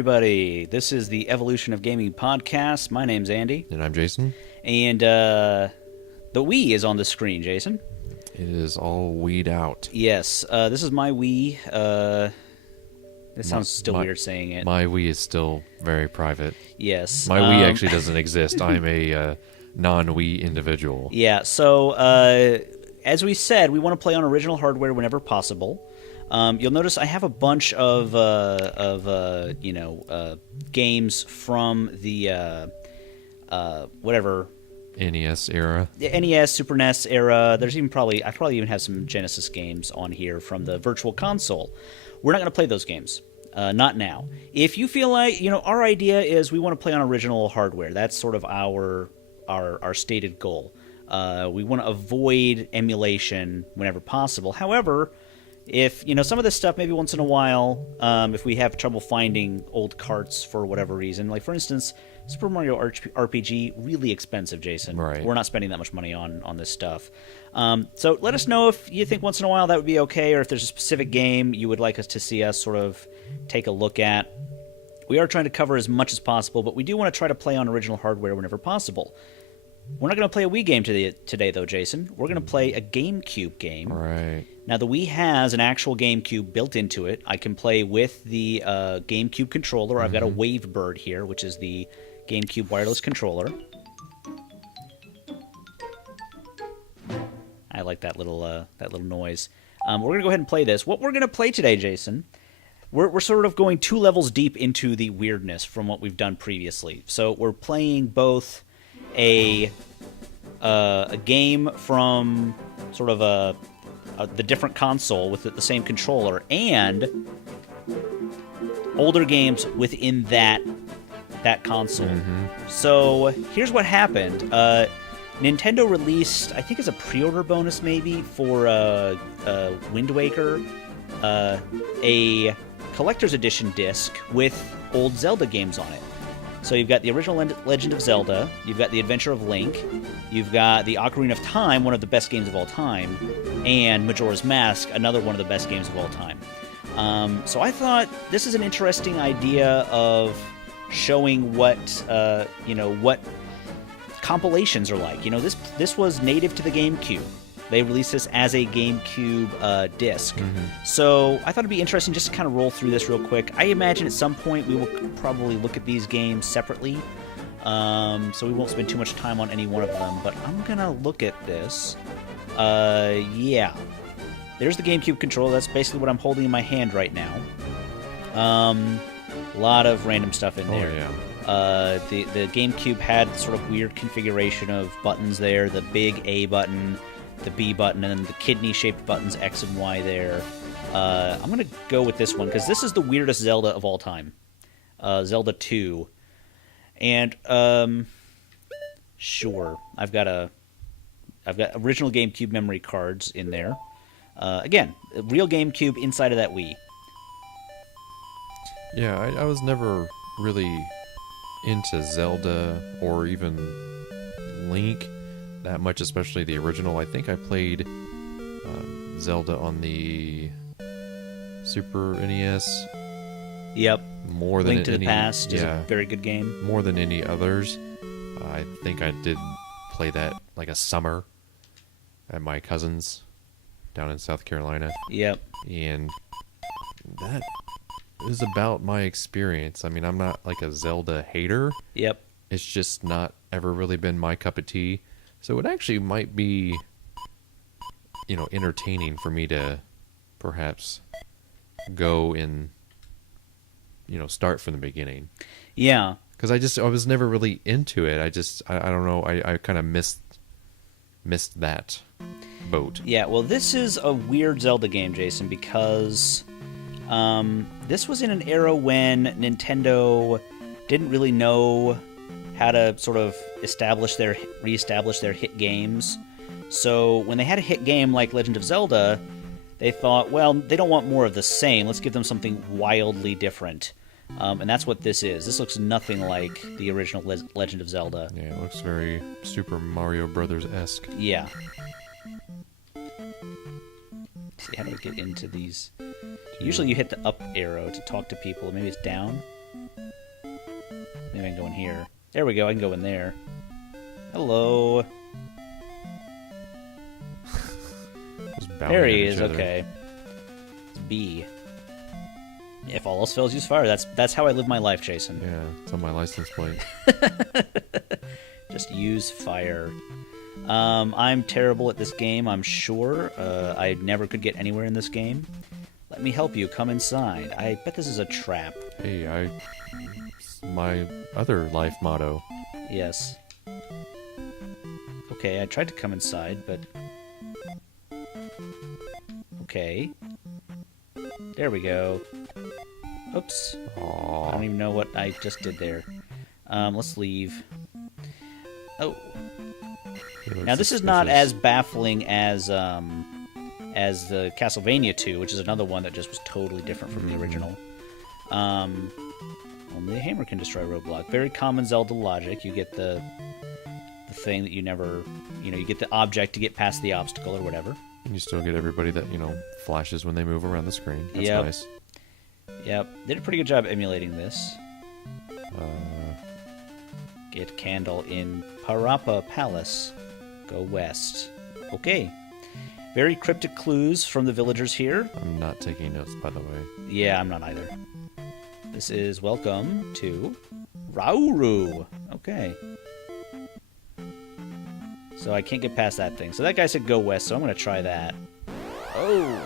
everybody. This is the Evolution of Gaming podcast. My name's Andy. And I'm Jason. And the Wii is on the screen, Jason. It is all weed out. Yes. This is my Wii. This sounds still weird saying it. My Wii is still very private. Yes. My Wii actually doesn't exist. I'm a non-Wii individual. Yeah, so as we said, we want to play on original hardware whenever possible. You'll notice I have a bunch of games from the whatever NES era. NES, Super NES era. There's even I probably even have some Genesis games on here from the Virtual Console. We're not going to play those games. Not now. If you feel like, our idea is we want to play on original hardware. That's sort of our stated goal. We want to avoid emulation whenever possible. However, if, some of this stuff, maybe once in a while, if we have trouble finding old carts for whatever reason, like, for instance, Super Mario RPG, really expensive, Jason. Right. We're not spending that much money on this stuff. So let us know if you think once in a while that would be okay, or if there's a specific game you would like us to see us sort of take a look at. We are trying to cover as much as possible, but we do want to try to play on original hardware whenever possible. We're not going to play a Wii game today, though, Jason. We're going to play a GameCube game. Right. Now, the Wii has an actual GameCube built into it. I can play with the GameCube controller. Mm-hmm. I've got a Wavebird here, which is the GameCube wireless controller. I like that little noise. We're going to go ahead and play this. What we're going to play today, Jason, we're sort of going 2 levels deep into the weirdness from what we've done previously. So we're playing both a game from sort of the different console with the same controller, and older games within that console. Mm-hmm. So here's what happened. Nintendo released, I think as a pre-order bonus maybe, for Wind Waker, a collector's edition disc with old Zelda games on it. So you've got the original Legend of Zelda, you've got the Adventure of Link, you've got the Ocarina of Time, one of the best games of all time, and Majora's Mask, another one of the best games of all time. So I thought this is an interesting idea of showing what compilations are like. This was native to the GameCube. They released this as a GameCube disc. Mm-hmm. So I thought it'd be interesting just to kind of roll through this real quick. I imagine at some point we will probably look at these games separately. So we won't spend too much time on any one of them. But I'm going to look at this. Yeah. There's the GameCube controller. That's basically what I'm holding in my hand right now. A lot of random stuff in there. Oh, yeah. The GameCube had sort of weird configuration of buttons there. The big A button, the B button, and then the kidney-shaped buttons X and Y there. I'm going to go with this one, because this is the weirdest Zelda of all time. Zelda 2. And, sure, I've got original GameCube memory cards in there. Again, real GameCube inside of that Wii. Yeah, I was never really into Zelda or even Link that much, especially the original. I think I played Zelda on the Super NES. Yep. More than Link to the Past is a very good game. More than any others. I think I did play that like a summer at my cousin's down in South Carolina. Yep. And that is about my experience. I mean, I'm not like a Zelda hater. Yep. It's just not ever really been my cup of tea. So it actually might be, entertaining for me to perhaps go and, start from the beginning. Yeah. Because I was never really into it. I don't know. I kind of missed that boat. Yeah, well, this is a weird Zelda game, Jason, because this was in an era when Nintendo didn't really know how to sort of reestablish their hit games. So when they had a hit game like Legend of Zelda, they thought, well, they don't want more of the same. Let's give them something wildly different. And that's what this is. This looks nothing like the original Legend of Zelda. Yeah, it looks very Super Mario Brothers-esque. Yeah. See, how do I get into these? Usually you hit the up arrow to talk to people. Maybe it's down? Maybe I can go in here. There we go, I can go in there. Hello. There he is, okay. It's B. If all else fails, use fire. That's how I live my life, Jason. Yeah, it's on my license plate. Just use fire. I'm terrible at this game, I'm sure. I never could get anywhere in this game. Let me help you. Come inside. I bet this is a trap. Hey, my other life motto. Yes. Okay, I tried to come inside, but... Okay. There we go. Oops. Aww. I don't even know what I just did there. Let's leave. Oh. Now this is not as baffling as the Castlevania 2, which is another one that just was totally different from the original. Only a hammer can destroy a roadblock. Very common Zelda logic. You get the thing that you never, you get the object to get past the obstacle or whatever. And you still get everybody that, flashes when they move around the screen. That's nice. Yep. Did a pretty good job emulating this. Get candle in Parappa Palace. Go west. Okay. Very cryptic clues from the villagers here. I'm not taking notes, by the way. Yeah, I'm not either. This is welcome to Rauru. Okay. So I can't get past that thing. So that guy said go west, so I'm going to try that. Oh!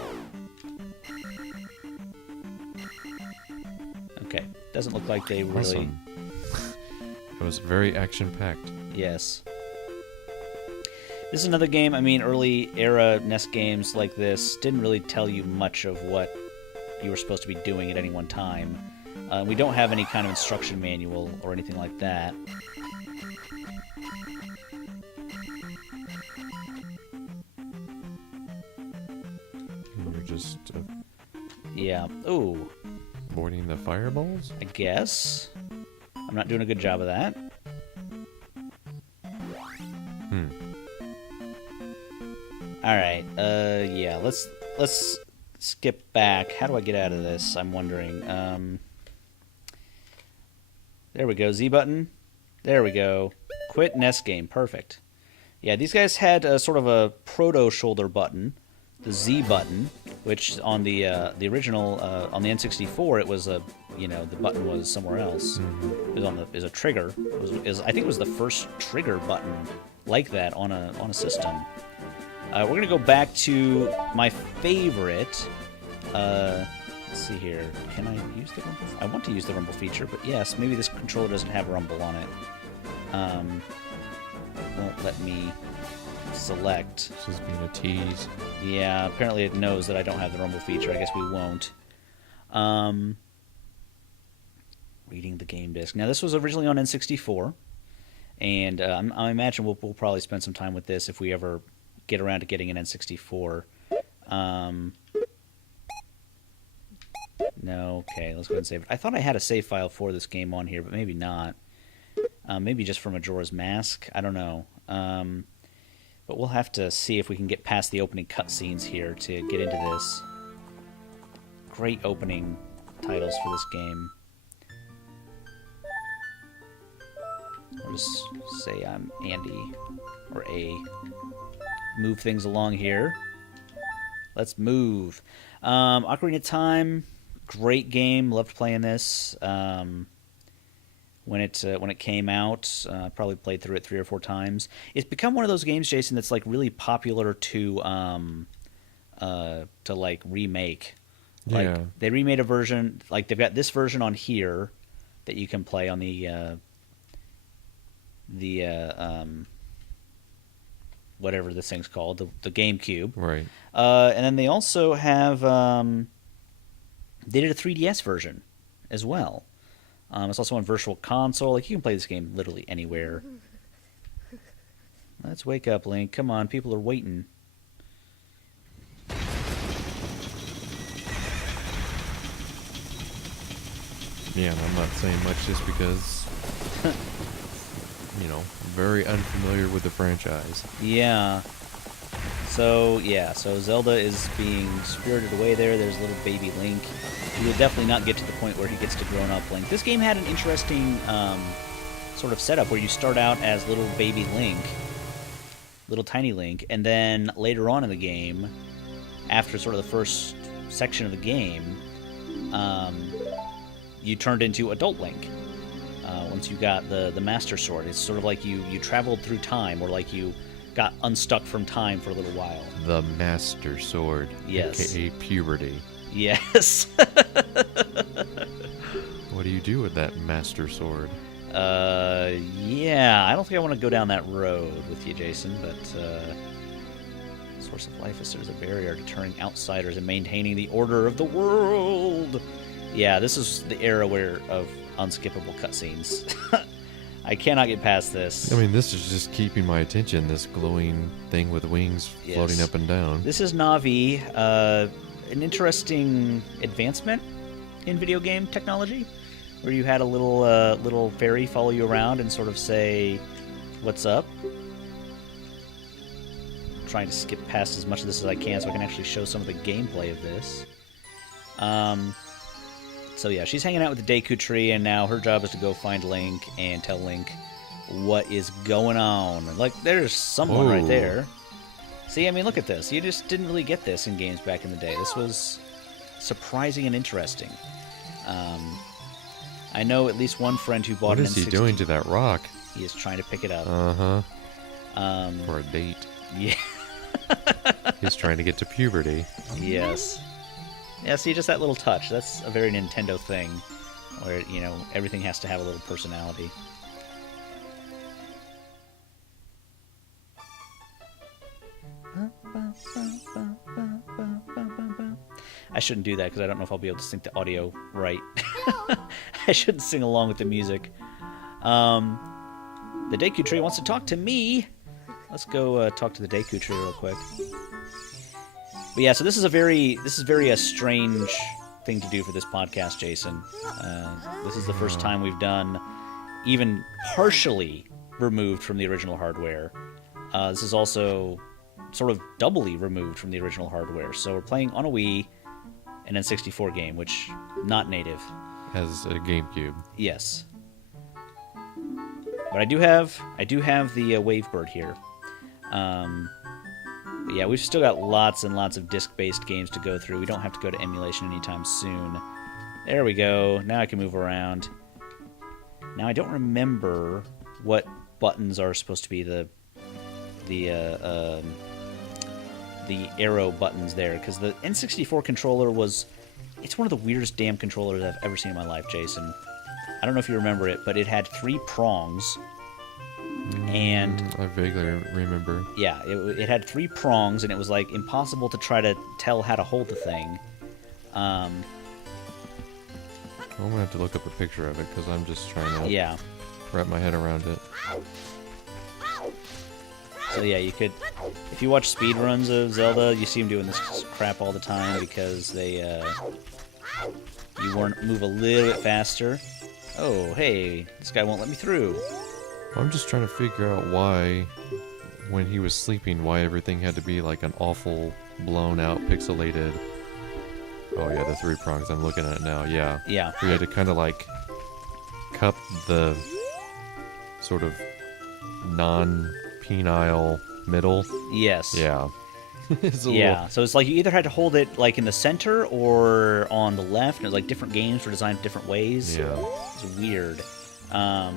Okay. Doesn't look like they really... Awesome. It was very action-packed. Yes. This is another game, early era NES games like this didn't really tell you much of what you were supposed to be doing at any one time. We don't have any kind of instruction manual or anything like that. You're just... Yeah. Ooh. avoiding the fireballs? I guess. I'm not doing a good job of that. Alright, yeah, let's skip back. How do I get out of this? I'm wondering. There we go, Z button. There we go. Quit NES game, perfect. Yeah, these guys had sort of a proto-shoulder button, the Z button, which on the original, on the N64, it was the button was somewhere else. It was it was a trigger. I think it was the first trigger button like that on a system. We're going to go back to my favorite. Let's see here. Can I use the rumble? I want to use the rumble feature, but yes, maybe this controller doesn't have rumble on it. Won't let me select. This is being a tease. Yeah, apparently it knows that I don't have the rumble feature. I guess we won't. Reading the game disc. Now, this was originally on N64, and I imagine we'll probably spend some time with this if we ever get around to getting an N64. No, okay, let's go ahead and save it. I thought I had a save file for this game on here, but maybe not. Maybe just from Majora's Mask. I don't know. But we'll have to see if we can get past the opening cutscenes here to get into this. Great opening titles for this game. I'll just say I'm Andy, or A. Move things along here. Let's move. Ocarina of Time, great game. Loved playing this. When it came out, probably played through it 3 or 4 times. It's become one of those games, Jason, that's like really popular to like remake. Like, yeah. They remade a version. Like they've got this version on here that you can play on the whatever this thing's called, the GameCube. Right. And then they also have they did a 3DS version as well. It's also on Virtual Console. Like, you can play this game literally anywhere. Let's wake up, Link. Come on, people are waiting. Yeah, and I'm not saying much just because, very unfamiliar with the franchise. Yeah. So Zelda is being spirited away there. There's little baby Link. He will definitely not get to the point where he gets to grown-up Link. This game had an interesting sort of setup where you start out as little baby Link, little tiny Link, and then later on in the game, after sort of the first section of the game, you turned into adult Link. Once you got the Master Sword, it's sort of like you traveled through time, or like you got unstuck from time for a little while. The Master Sword, yes, aka puberty. Yes. What do you do with that Master Sword? Yeah, I don't think I want to go down that road with you, Jason, but source of life is serves as a barrier, deterring outsiders and maintaining the order of the world. Yeah, this is the era of unskippable cutscenes. I cannot get past this. I mean, this is just keeping my attention, this glowing thing with wings floating up and down. This is Navi, an interesting advancement in video game technology, where you had a little fairy follow you around and sort of say, "What's up?" I'm trying to skip past as much of this as I can so I can actually show some of the gameplay of this. So yeah, she's hanging out with the Deku Tree, and now her job is to go find Link and tell Link what is going on. Like, there's someone right there. See, I mean, look at this. You just didn't really get this in games back in the day. This was surprising and interesting. I know at least one friend who bought an N64. What is he doing to that rock? He is trying to pick it up. Uh-huh. For a date. Yeah. He's trying to get to puberty. Yes. Yeah, see, just that little touch. That's a very Nintendo thing, where, you know, everything has to have a little personality. I shouldn't do that because I don't know if I'll be able to sync the audio right. I shouldn't sing along with the music. The Deku Tree wants to talk to me. Let's go talk to the Deku Tree real quick. But yeah, so this is a very strange thing to do for this podcast, Jason. This is the first time we've done even partially removed from the original hardware. This is also sort of doubly removed from the original hardware. So we're playing on a Wii, an N64 game, which not native. As a GameCube. Yes. But I do have the Wavebird here. But yeah, we've still got lots and lots of disc-based games to go through. We don't have to go to emulation anytime soon. There we go. Now I can move around. Now I don't remember what buttons are supposed to be the arrow buttons there, because the N64 controller it's one of the weirdest damn controllers I've ever seen in my life, Jason. I don't know if you remember it, but it had 3 prongs. And I vaguely remember. Yeah, it had 3 prongs, and it was like impossible to try to tell how to hold the thing. I'm gonna have to look up a picture of it because I'm just trying to wrap my head around it. So yeah, you could, if you watch speedruns of Zelda, you see them doing this crap all the time because you move a little bit faster. Oh, hey, this guy won't let me through. I'm just trying to figure out why, when he was sleeping, why everything had to be like an awful, blown out, pixelated... Oh yeah, the 3 prongs, I'm looking at it now, yeah. Yeah. We had to kind of like cup the sort of non-penile middle. Yes. Yeah. Yeah, so it's like you either had to hold it like in the center or on the left, and it was like different games were designed different ways. Yeah. It's weird. I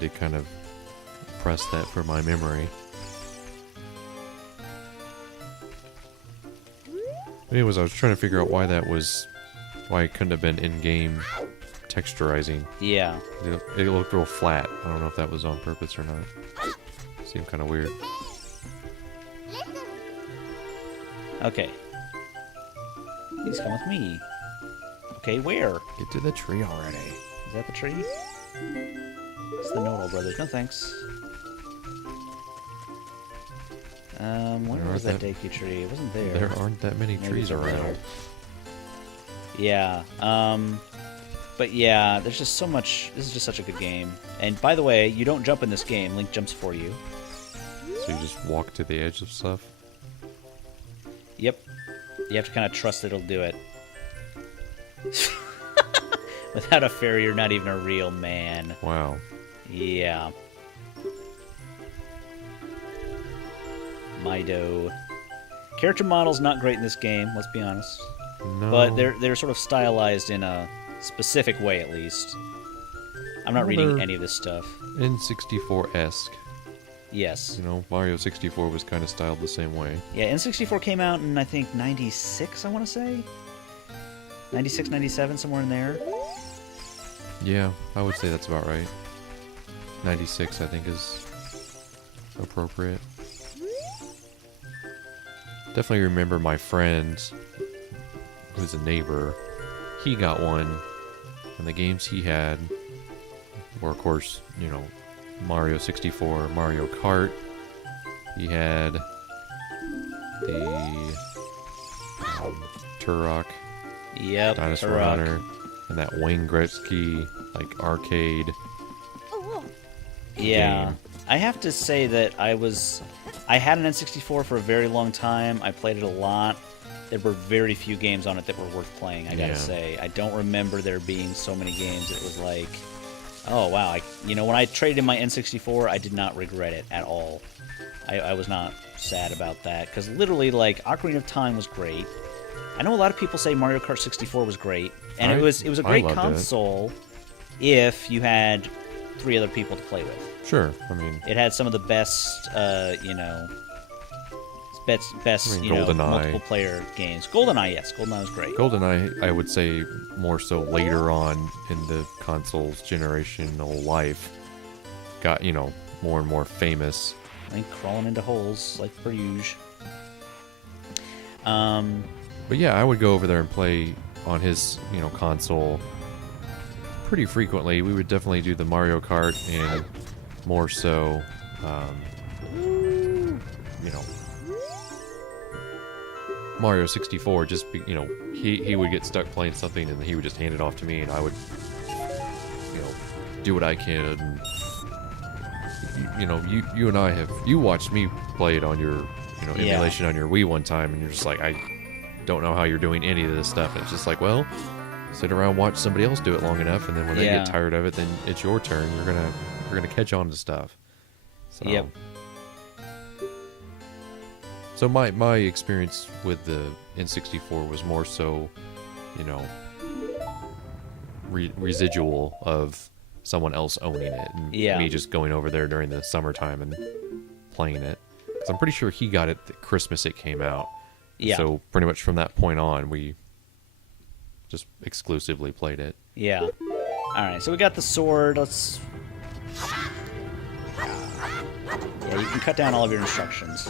did kind of press that for my memory. Anyways, I was trying to figure out why it couldn't have been in-game texturizing. Yeah. It looked real flat. I don't know if that was on purpose or not. Seemed kind of weird. Okay. Please come with me. Okay, where? Get to the tree already. Is that the tree? It's the Nodal Brothers. No thanks. Where was that Deku tree? It wasn't there. There aren't that many trees around. Yeah. But yeah, there's just so much. This is just such a good game. And by the way, you don't jump in this game. Link jumps for you. So you just walk to the edge of stuff? Yep. You have to kind of trust that it'll do it. Without a fairy, you're not even a real man. Wow. Yeah. Mido. Character model's not great in this game, let's be honest. No. But they're sort of stylized in a specific way, at least. I'm not reading they're any of this stuff. N64-esque. Yes. You know, Mario 64 was kind of styled the same way. Yeah, N64 came out in, I think, 96, I want to say? 96, 97, somewhere in there. Yeah, I would say that's about right. 96, I think, is appropriate. Definitely remember my friend, who's a neighbor, he got one, and the games he had were, of course, you know, Mario 64, Mario Kart. He had the Turok, Yep, Dinosaur Turok. Hunter, and that Wayne Gretzky, like, arcade. Yeah. game. I have to say that I had an N64 for a very long time. I played it a lot. There were very few games on it that were worth playing, I gotta Yeah. say. I don't remember there being so many games. It was like, oh, wow. When I traded in my N64, I did not regret it at all. I was not sad about that. Because literally, like, Ocarina of Time was great. I know a lot of people say Mario Kart 64 was great. And it was a great loved it. console if you had 3 other people to play with. Sure, I mean, It had some of the best, GoldenEye. multiple player games. GoldenEye, yes, GoldenEye was great. GoldenEye, I would say more so later on in the console's generational life, got, you know, more and more famous. Link crawling into holes like per usual. But yeah, I would go over there and play on his, you know, console pretty frequently. We would definitely do the Mario Kart and more so, you know, Mario 64. Just be, you know, he would get stuck playing something and he would just hand it off to me, and I would, you know, do what I can. And, you know, you and I you watched me play it on your, you know, Yeah. emulation on your Wii one time, and you're just like, I don't know how you're doing any of this stuff. And it's just like, well, sit around, watch somebody else do it long enough, and then when they Yeah. get tired of it, then it's your turn. You're gonna catch on to stuff. So, Yep. So my experience with the N64 was more so, you know, residual of someone else owning it, and Yeah. me just going over there during the summertime and playing it. 'Cause I'm pretty sure he got it the Christmas it came out. Yeah. So pretty much from that point on, we just exclusively played it. Yeah. Alright, so we got the sword. Let's... Yeah, you can cut down all of your instructions.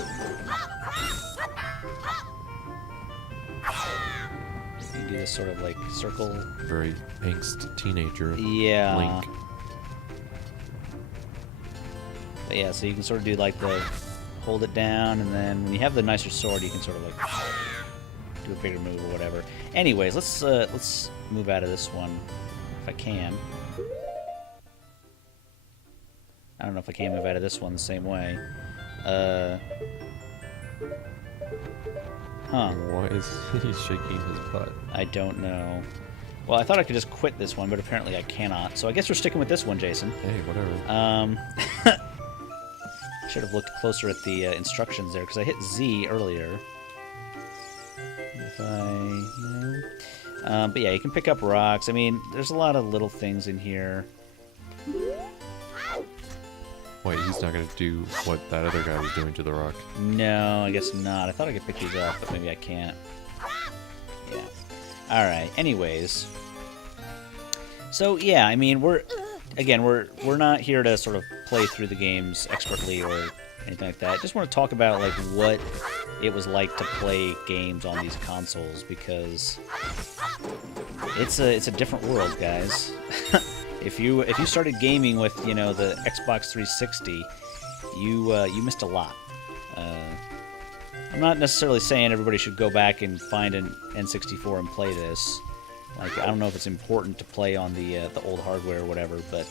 You can do this sort of like circle. Very angst teenager. Yeah. Link. But yeah, so you can sort of do like the hold it down, and then when you have the nicer sword, you can sort of like do a bigger move or whatever. Anyways, let's move out of this one if I can. I don't know if I can move out of this one the same way. Why is he shaking his butt? I don't know. Well, I thought I could just quit this one, but apparently I cannot. So I guess we're sticking with this one, Jason. Hey, whatever. Should have looked closer at the instructions there, because I hit Z earlier. If but yeah, you can pick up rocks. I mean, there's a lot of little things in here. Wait, he's not gonna do what that other guy was doing to the rock. No, I guess not. I thought I could pick these up, but maybe I can't. Yeah. Alright, anyways. So, yeah, I mean, we're not here to sort of play through the games expertly or anything like that. Just want to talk about, like, what it was like to play games on these consoles, because it's a different world, guys. If you started gaming with, you know, the Xbox 360, you missed a lot. I'm not necessarily saying everybody should go back and find an N64 and play this. Like, I don't know if it's important to play on the old hardware or whatever, but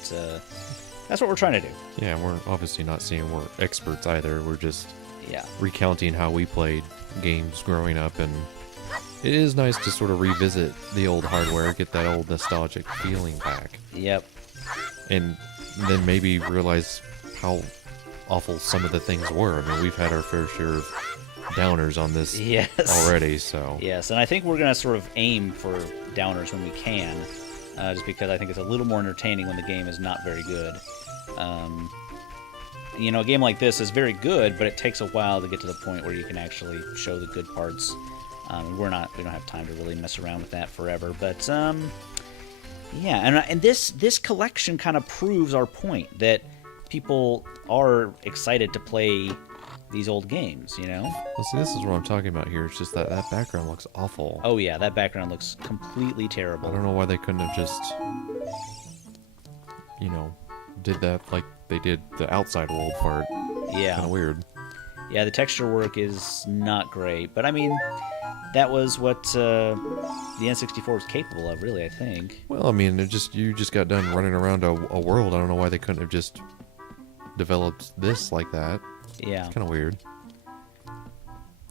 that's what we're trying to do. Yeah, we're obviously not saying we're experts either. We're just Yeah. recounting how we played games growing up, and it is nice to sort of revisit the old hardware, get that old nostalgic feeling back. Yep. And then maybe realize how awful some of the things were. I mean, we've had our fair share of downers on this Yes. already, so... Yes, and I think we're going to sort of aim for downers when we can, just because I think it's a little more entertaining when the game is not very good. You know, a game like this is very good, but it takes a while to get to the point where you can actually show the good parts. We don't have time to really mess around with that forever, but yeah, and this collection kind of proves our point that people are excited to play these old games, you know? Well, see, this is what I'm talking about here. It's just that background looks awful. Oh yeah, that background looks completely I terrible. don't know why they couldn't have just, you know, did that like they did the outside world part. Yeah. Kind of weird. Yeah, the texture work is not great, but I mean, that was what the N64 was capable of, really, I think. Well, I mean, you just got done running around a world. I don't know why they couldn't have just developed this like that. Yeah. It's kind of weird.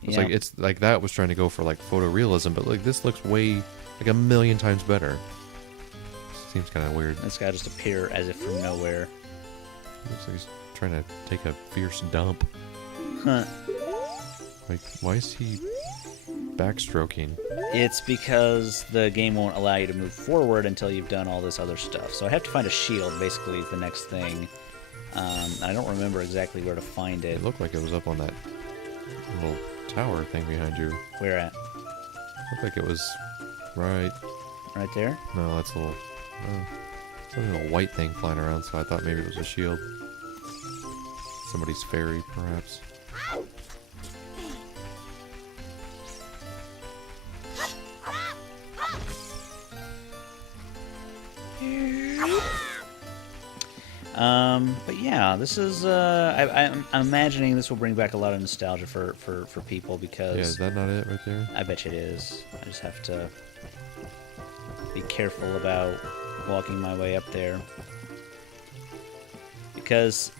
Yeah. It's like that was trying to go for like photorealism, but like this looks way like a million times better. Seems kind of weird. This guy just appear as if from nowhere. Looks like he's trying to take a fierce dump. Huh. Like, why is he backstroking? It's because the game won't allow you to move forward until you've done all this other stuff. So I have to find a shield, basically, is the next thing. I don't remember exactly where to find it. It looked like it was up on that little tower thing behind you. Where at? Looked like it was right... Right there? No, that's a little... Some little white thing flying around, so I thought maybe it was a shield. Somebody's fairy, perhaps. But yeah, this is, I'm imagining this will bring back a lot of nostalgia for people because... Yeah, is that not it right there? I bet you it is. I just have to be careful about walking my way up there. Because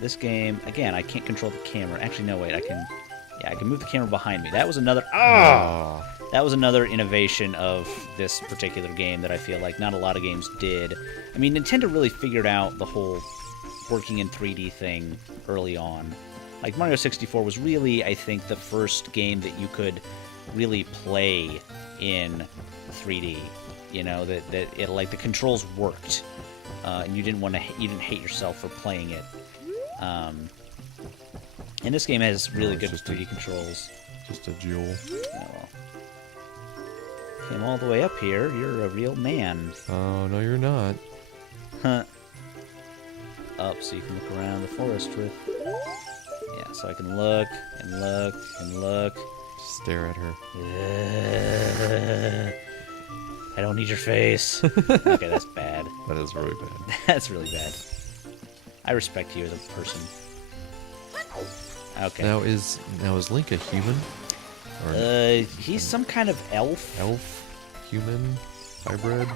this game, again, I can't control the camera. Actually, no, wait, I can move the camera behind me. That was another... That was another innovation of this particular game that I feel like not a lot of games did. I mean, Nintendo really figured out the whole working in 3D thing early on. Like, Mario 64 was really, I think, the first game that you could really play in 3D. You know, that it, like, the controls worked. And you didn't hate yourself for playing it. And this game has really good 3D controls. Just a jewel. Oh, well. Came all the way up here. You're a real man. Oh, no, you're not. Huh. Up so you can look around the forest with... Yeah, so I can look, and look, and look. Just stare at her. I don't need your face. Okay, that's bad. That is really bad. That's really bad. I respect you as a person. Okay. Now is Link a human? Or he's some kind of elf. elf? Human? Hybrid?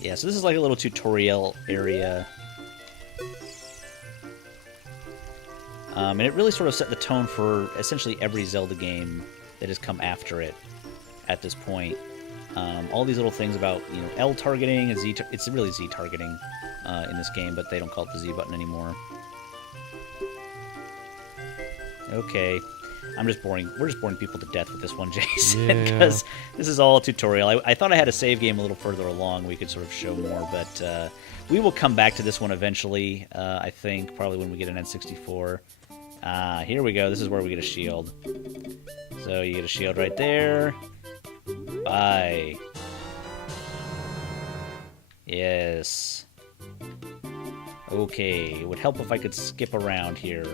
Yeah, so this is like a little tutorial area. And it really sort of set the tone for essentially every Zelda game that has come after it at this point. All these little things about, you know, L targeting and Z. It's really Z targeting in this game, but they don't call it the Z button anymore. Okay, we're just boring people to death with this one, Jason, because this is all a tutorial. I thought I had a save game a little further along. We could sort of show more, but we will come back to this one eventually. I think probably when we get an N64. Here we go. This is where we get a shield. So you get a shield right there. Bye. Yes. Okay, it would help if I could skip around here.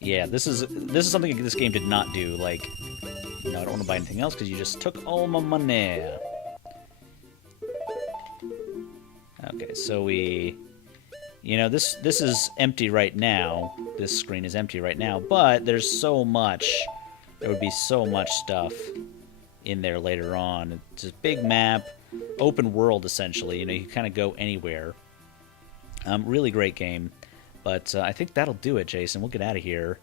Yeah, this is something this game did not do. Like, no, I don't want to buy anything else because you just took all my money. Okay, so we, you know, this is empty right now. This screen is empty right now, but there's so much. There would be so much stuff in there later on. It's a big map, open world essentially. You know, you can kind of go anywhere. Really great game. But I think that'll do it, Jason. We'll get out of here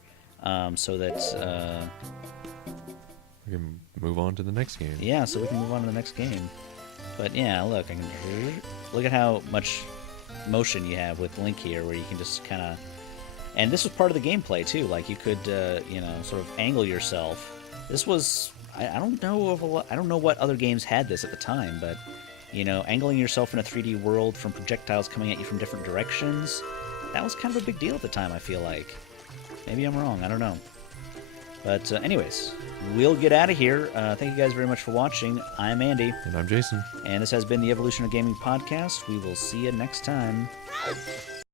so that... we can move on to the next game. Yeah, so we can move on to the next game. But yeah, look, look at how much motion you have with Link here, where you can just kind of. And this was part of the gameplay too. Like you could, sort of angle yourself. This was. I don't know of a lot. I don't know what other games had this at the time, but angling yourself in a 3D world from projectiles coming at you from different directions. That was kind of a big deal at the time. I feel like. Maybe I'm wrong. I don't know. But anyways, we'll get out of here. Thank you guys very much for watching. I'm Andy. And I'm Jason. And this has been the Evolution of Gaming podcast. We will see you next time.